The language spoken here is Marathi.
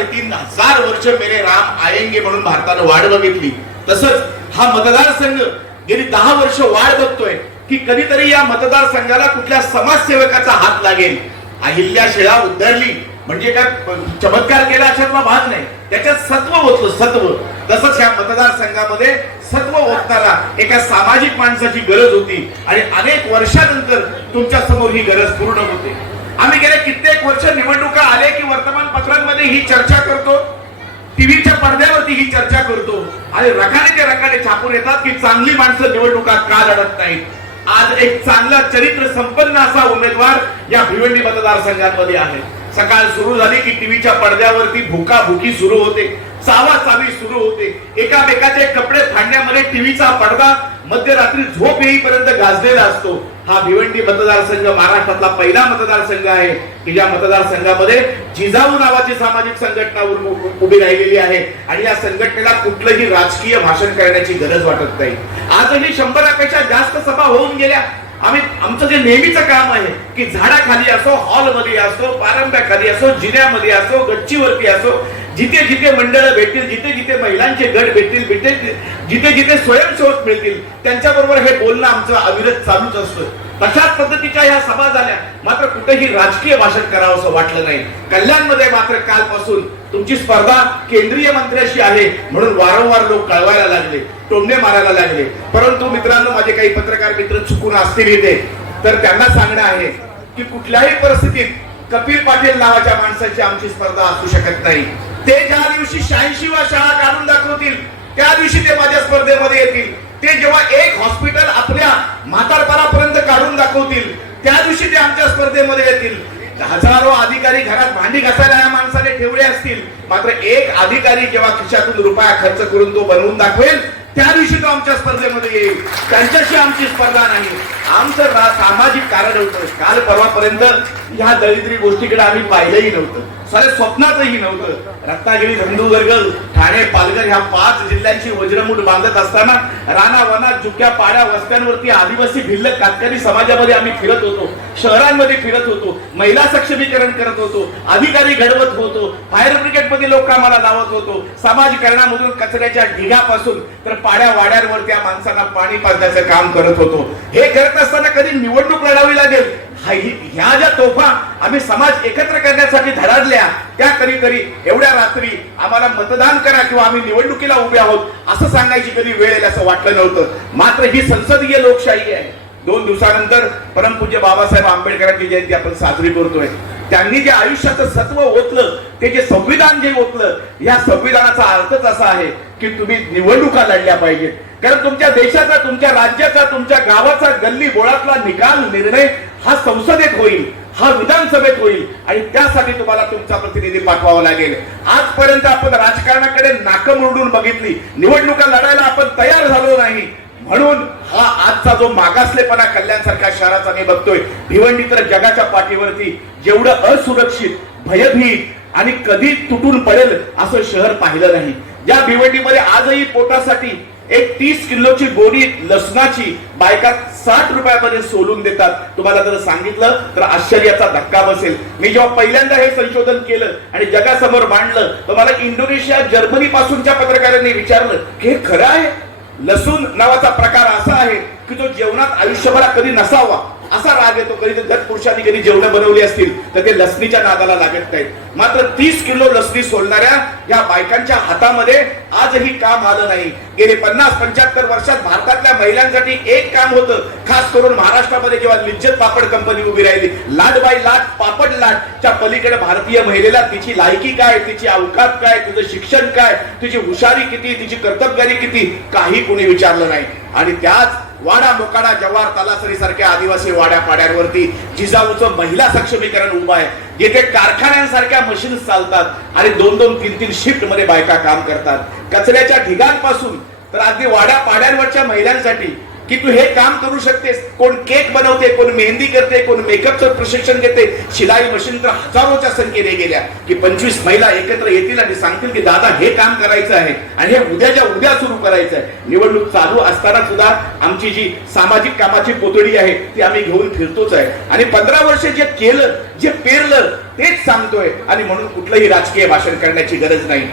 साडेतीन हजार वर्ष मेरे राम आयंगे म्हणून भारतानं वाट बघितली. तसंच हा मतदारसंघ गेली दहा वर्ष वाढ बघतोय की कधीतरी या मतदारसंघाला कुठल्या समाजसेवकाचा हात लागेल. अहिल्या शिळा उद्धरली म्हणजे काय चमत्कार केला अशातला भाग नाही. त्याच्यात सत्व होतं सत्व. तसंच या मतदारसंघामध्ये सत्व ओतणारा एका सामाजिक माणसाची गरज होती आणि अनेक वर्षानंतर तुमच्यासमोर ही गरज पूर्ण होते. आम्ही गेले कित्येक वर्ष निवडणुका आले की वर्तमानपत्रांमध्ये ही चर्चा करतो. टीव्हीच्या पडद्यावरती ही चर्चा करतो. आणि रकाने ते रकाने छापून येतात की चांगली माणसं निवडणुका का लढत नाहीत? आज एक चांगला चरित्र संपन्न असा उमेदवार या भिवंडी मतदारसंघांमध्ये आहे. सकाळ सुरू झाली की टीव्हीच्या पडद्यावरती भुकाभुकी सुरू होते. चावा चावी सुरू होते. एकामेकाचे कपडे फाडण्यामध्ये टीव्हीचा पडदा मध्यरात्री झोप येईपर्यंत गाजलेला असतो. हा भिवंडी मतदारसंघ महाराष्ट्रातला पहिला मतदारसंघ आहे. की ज्या मतदारसंघामध्ये जिजाऊ नावाची सामाजिक संघटना उभी राहिलेली आहे. आणि या संघटनेला कुठलंही राजकीय भाषण करण्याची गरज वाटत नाही. आजही शंभरापेक्षा जास्त सभा होऊन गेल्या. आम्ही आमचं जे नेहमीचं काम आहे की झाडाखाली असो हॉलमध्ये असो पारंब्याखाली असो जिन्यामध्ये असो गच्चीवरती असो जिथे जिथे मंडळ भेटतील जिथे जिथे महिलांचे गट भेटतील भेटतील जिथे जिथे स्वयंसेवक मिळतील त्यांच्याबरोबर हे बोलणं आमचं अविरत चालूच असतं. तशाच पद्धतीच्या ह्या सभा झाल्या? मात्र कुठेही राजकीय भाषण करावं असं वाटलं नाही. कल्याणमध्ये मात्र कालपासून तुमची स्पर्धा केंद्रीय मंत्र्याशी आहे म्हणून वारंवार लोक कळवायला लागले टोमणे मारायला लागले. परंतु मित्रांनो माझे काही पत्रकार मित्र चुकून असतील इथे तर त्यांना सांगणं आहे की कुठल्याही परिस्थितीत कपिल पाटील नावाच्या माणसाची आमची स्पर्धा असू शकत नाही. ते ज्या दिवशी शहाऐंशी वा शाळा काढून दाखवतील त्या दिवशी ते माझ्या स्पर्धेमध्ये येतील. ते जेव्हा एक हॉस्पिटल आपल्या म्हातारपणापर्यंत काढून दाखवतील त्या दिवशी ते आमच्या स्पर्धेमध्ये येतील. हजारो अधिकारी घरात भांडी घासायला या माणसाने ठेवले असतील. मात्र एक अधिकारी जेव्हा खिशातून रुपया खर्च करून तो बनवून दाखवेल त्या दिवशी तो आमच्या स्पर्धेमध्ये येईल. त्यांच्याशी आमची स्पर्धा नाही. आमचं सामाजिक कारण होतं. काल परवापर्यंत ह्या दरिद्री गोष्टीकडे आम्ही पाहिलंही नव्हतं. सारे स्वप्नातही नव्हतं. रत्नागिरी धंदूवर्ग ठाणे पालघर ह्या पाच जिल्ह्यांची वज्रमूठ बांधत असताना राणा वनात जुक्या पाड्या वस्त्यांवरती आदिवासी भिल्ल कातकरी समाजामध्ये आम्ही फिरत होतो. शहरांमध्ये फिरत होतो. महिला सक्षमीकरण करत होतो. अधिकारी घडवत होतो. फायर ब्रिगेडमध्ये लोक कामाला लावत होतो. समाजकारणामधून कचऱ्याच्या ढिगापासून तर पाड्या वाड्यांवर त्या माणसांना पाणी पाजण्याचं काम करत होतो. हे करत असताना कधी निवडणूक लढावी लागेल? ह्या ज्या तोफा आम्ही समाज एकत्र करण्यासाठी धडाडल्या त्या कधी कधी एवढ्या रात्री आम्हाला मतदान करा किंवा आम्ही निवडणुकीला उभे आहोत असं सांगायची कधी वेळ येईल असं वाटलं नव्हतं. मात्र ही संसदीय लोकशाही आहे. दोन दिवसानंतर परमपूज्य बाबासाहेब आंबेडकरांची जयंती आपण साजरी करतोय. त्यांनी जे आयुष्याचं सत्व ओतलं ते जे संविधान जे ओतलं या संविधानाचा अर्थच असा आहे की तुम्ही निवडणुका लढल्या पाहिजेत. कारण तुमच्या देशाचा तुमच्या राज्याचा तुमच्या गावाचा गल्ली बोळातला निकाल निर्णय हा संसदेत होईल हा विधानसभेत होईल. आणि त्यासाठी तुम्हाला तुमचा प्रतिनिधी पाठवावा लागेल. आजपर्यंत आपण राजकारणाकडे नाकं मुरडून बघितली. निवडणुका लढायला आपण तयार झालो नाही. म्हणून हा आजचा जो मागासलेपणा कल्याणसारख्या शहराचा मी बघतोय भिवंडी तर जगाच्या पाठीवरती. जेवढं असुरक्षित भयभीत आणि कधी तुटून पडेल असं शहर पाहिलं नाही. या भिवंडीमध्ये आजही पोटासाठी एक तीस किलोची गोडी लसणाची बायका साठ रुपयामध्ये सोलून देतात. तुम्हाला जर सांगितलं तर आश्चर्याचा धक्का बसेल. मी जेव्हा पहिल्यांदा हे संशोधन केलं आणि जगासमोर मांडलं तर मला इंडोनेशिया जर्मनी पासूनच्या पत्रकारांनी विचारलं की हे खरं आहे? लसूण नावाचा प्रकार असा आहे की जो जेवणात आयुष्यभरा कधी नसावा. असा राग येतो. कधी तर पुरुषांनी कधी जेवढं बनवली असतील तर ते लसणीच्या नादाला लागत नाहीत. मात्र तीस किलो लसणी सोलणाऱ्या या बायकांच्या हातामध्ये आजही काम आलं नाही. गेले पन्नास पंच्याहत्तर वर्षात भारतातल्या महिलांसाठी एक काम होतं. खास करून महाराष्ट्रामध्ये जेव्हा लिज्जत पापड कंपनी उभी राहिली लाटबाई लाट पापड लाटच्या पलीकडे भारतीय महिलेला तिची लायकी काय तिची अवकात काय तिचं शिक्षण काय तिची हुशारी किती तिची कर्तबगारी किती काही कोणी विचारलं नाही. आणि त्याच वाडा मोकाडा जव्हार तलासरी सारख्या आदिवासी वाड्या पाड्यांवरती जिजाऊचं महिला सक्षमीकरण उभं आहे. येथे कारखान्यांसारख्या मशीन चालतात आणि दोन दोन तीन तीन शिफ्टमध्ये बायका काम करतात. कचऱ्याच्या ढिगांपासून तर अगदी वाड्या पाड्यांवरच्या महिलांसाठी की तू हे काम करू शकतेस. कोण केक बनवते कोण मेहंदी करते कोण मेकअपचं प्रशिक्षण घेते. शिलाई मशीन तर हजारोच्या संख्येने गेल्या. की पंचवीस महिला एकत्र येतील आणि सांगतील की दादा हे काम करायचं आहे आणि हे उद्याच्या उद्या सुरू करायचं आहे. निवडणूक चालू असताना सुद्धा आमची जी सामाजिक कामाची पोतडी आहे ती आम्ही घेऊन फिरतोच आहे. आणि पंधरा वर्ष जे केलं जे पेरलं तेच सांगतोय. आणि म्हणून कुठलंही राजकीय भाषण करण्याची गरज नाही.